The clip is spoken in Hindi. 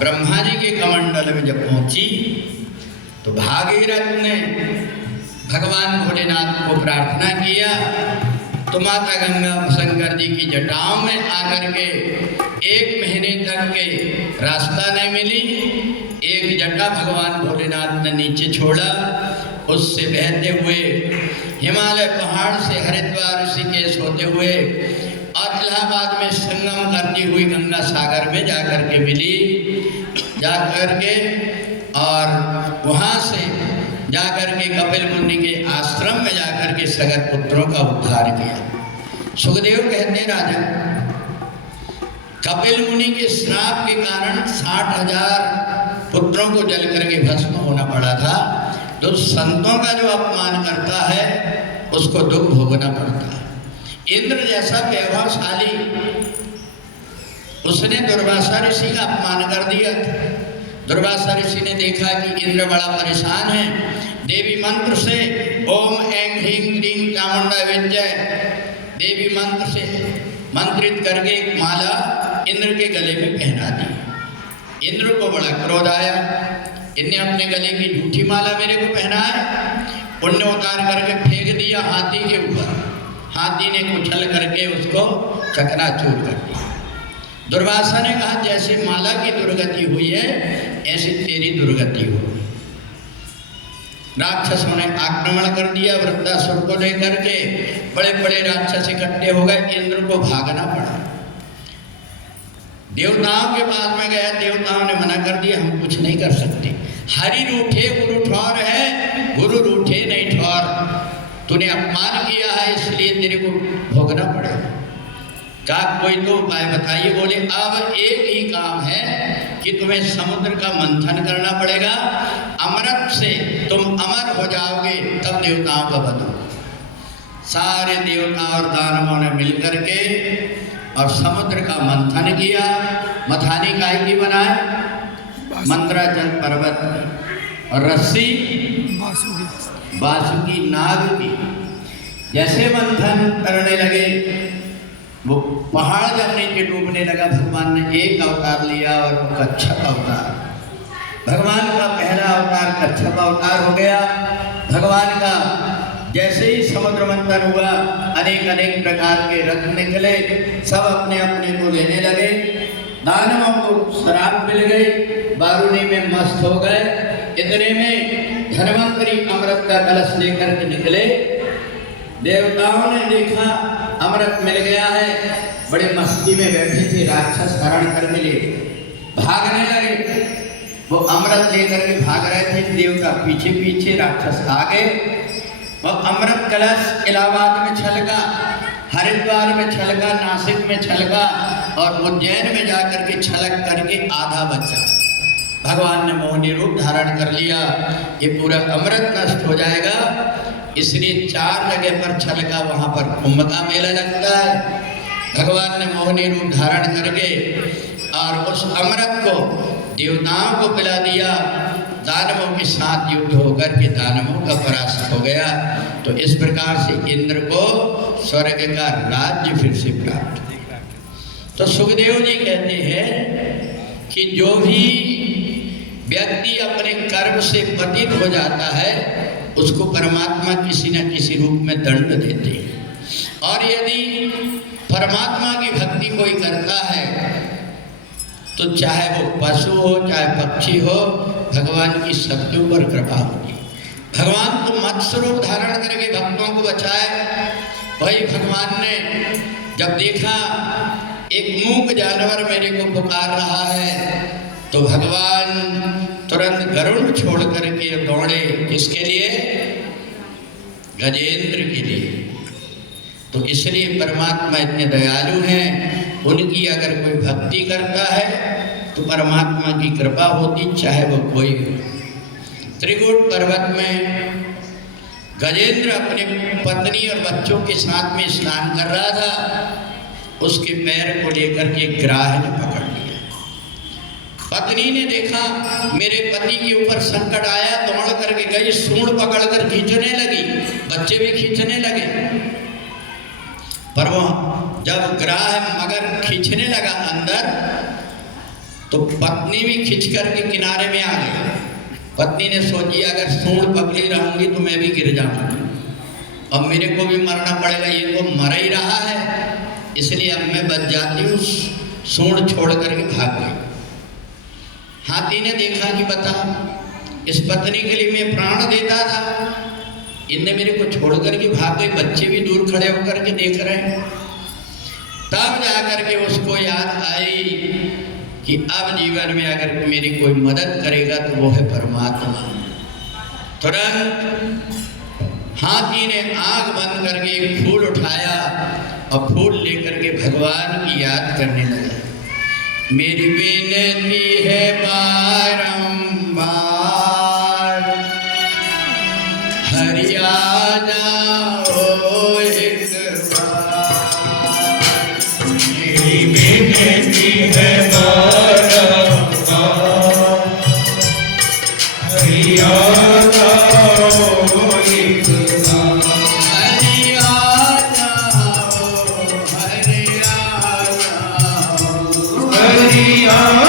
ब्रह्मा जी के कमंडल में जब पहुंची तो भागीरथ ने भगवान भोलेनाथ को प्रार्थना किया तो माता गंगा शंकर जी की जटाओं में आकर के 1 महीने तक के रास्ता नहीं मिली। एक जटा भगवान भोलेनाथ ने नीचे छोड़ा, उससे बहते हुए हिमालय पहाड़ से हरिद्वार ऋषिकेश होते हुए और इलाहाबाद में संगम करती हुई गंगा सागर में जाकर के मिली। जाकर के और वहाँ से जाकर के कपिल मुनि के आश्रम में जाकर के सगर पुत्रों का उद्धार किया। सुखदेव कहते राजा, कपिल मुनि के श्राप के कारण 60,000 पुत्रों को जल करके भस्म होना पड़ा था। तो संतों का जो अपमान करता है उसको दुख भोगना पड़ता है। इंद्र जैसा वैभवशाली, उसने दुर्वासा ऋषि का अपमान कर दिया। दुर्वासा ऋषि ने देखा कि इंद्र बड़ा परेशान है, देवी मंत्र से ओम ऐं ह्रीं क्लीं चामुंडा विद्याय देवी मंत्र से मंत्रित करके एक माला इंद्र के गले में पहना दी। इंद्र को बड़ा क्रोध आया, इनने अपने गले की झूठी माला मेरे को पहना है। उनने उतार करके फेंक दिया हाथी के ऊपर। हाथी ने उछल करके उसको चकनाचूर कर दिया। दुर्वासा ने कहा, जैसे माला की दुर्गति हुई है ऐसी तेरी दुर्गति हो। राक्षसों ने आक्रमण कर दिया वृत्तासुर को लेकर के। बड़े बड़े राक्षस इकट्ठे हो गए, इंद्र को भागना पड़ा। देवताओं के पास में गया, देवताओं ने मना कर दिया, हम कुछ नहीं कर सकते। हरि रूठे गुरु ठौर है, गुरु रूठे नहीं ठौर। तूने अपमान किया है इसलिए तेरे को भोगना पड़ेगा। क्या कोई तो उपाय बताइए। बोले अब एक ही काम है कि तुम्हें समुद्र का मंथन करना पड़ेगा, अमृत से तुम अमर हो जाओगे, तब देवताओं का बनो। सारे देवता और दानवों ने मिलकर के और समुद्र का मंथन किया। मथानी काय की बनाए, मंद्राचल पर्वत और रस्सी बासुकी नाग की। जैसे मंथन करने लगे वो पहाड़ जब नीचे डूबने लगा, भगवान ने एक अवतार लिया और वो कच्छप अवतार। भगवान का पहला अवतार कच्छप अवतार हो गया। भगवान का जैसे ही समुद्र मंथन हुआ, अनेक अनेक प्रकार के रथ निकले, सब अपने अपने को लेने लगे। दानवों को शराब मिल गई, बारूनी में मस्त हो गए। इतने में धन्वंतरी अमृत का कलश लेकर के निकले। देवताओं ने देखा अमृत मिल गया है, बड़े मस्ती में बैठे थे। राक्षस हरण करने ले भागने लगे। वो अमृत लेकर के भाग रहे थे, देवता पीछे पीछे, राक्षस आगे। वो अमृत कलश इलाहाबाद में छलका, हरिद्वार में छलका, नासिक में छलका और उज्जैन में जाकर के छलक करके आधा बचा। भगवान ने मोहिनी रूप धारण कर लिया। ये पूरा अमृत नष्ट हो जाएगा, इसलिए 4 जगह पर छलका, वहाँ पर कुंभ का मेला लगता है। भगवान ने मोहिनी रूप धारण करके और उस अमृत को देवताओं को पिला दिया। दानवों के साथ युद्ध होकर के दानवों का परास्त हो गया। तो इस प्रकार से इंद्र को स्वर्ग का राज्य फिर से प्राप्त हुआ। तो सुखदेव जी कहते हैं कि जो भी व्यक्ति अपने कर्म से पतित हो जाता है उसको परमात्मा किसी न किसी रूप में दंड देते हैं। और यदि परमात्मा की भक्ति कोई करता है तो चाहे वो पशु हो चाहे पक्षी हो, भगवान की सबके ऊपर कृपा होगी। भगवान तो मत्स्य रूप धारण करके भक्तों को बचाए। वही भगवान ने जब देखा एक मूक जानवर मेरे को पुकार रहा है तो भगवान तुरंत गरुड़ छोड़ करके दौड़े। किसके लिए? गजेंद्र के लिए। तो इसलिए परमात्मा इतने दयालु हैं, उनकी अगर कोई भक्ति करता है तो परमात्मा की कृपा होती, चाहे वो कोई हो। त्रिकूट पर्वत में गजेंद्र अपने पत्नी और बच्चों के साथ में स्नान कर रहा था। उसके पैर को लेकर के ग्राह ने पकड़ लिया। पत्नी ने देखा मेरे पति के ऊपर संकट आया, दौड़ करके गई, सूंड पकड़कर खींचने लगी, बच्चे भी खींचने लगे। पर वो जब ग्राह मगर खींचने लगा अंदर तो पत्नी भी खिंच करके किनारे में आ गई। पत्नी ने सोची अगर सूंड पकड़ी रहूंगी तो मैं भी गिर जाऊंगी, अब मेरे को भी मरना पड़ेगा, ये तो मर ही रहा है, इसलिए अब मैं बच जाती हूँ। सूंड छोड़ करके भाग गई। हाथी ने देखा कि बता, इस पत्नी के लिए मैं प्राण देता था, इनने मेरे को छोड़ करके भाग गई, बच्चे भी दूर खड़े होकर के देख रहे हैं। तब जाकर के उसको याद आई कि अब जीवन में अगर मेरी कोई मदद करेगा तो वो है परमात्मा। तुरंत हाथी ने आंख बंद करके एक फूल उठाया और फूल लेकर के भगवान की याद करने लगा। मेरी विनती है बारंबार, हरि आ जाओ एक बार। मेरी विनती है बारंबार, हरि आ जाओ एक बार। हरि आ जाओ, हरि आ जाओ, हरि आ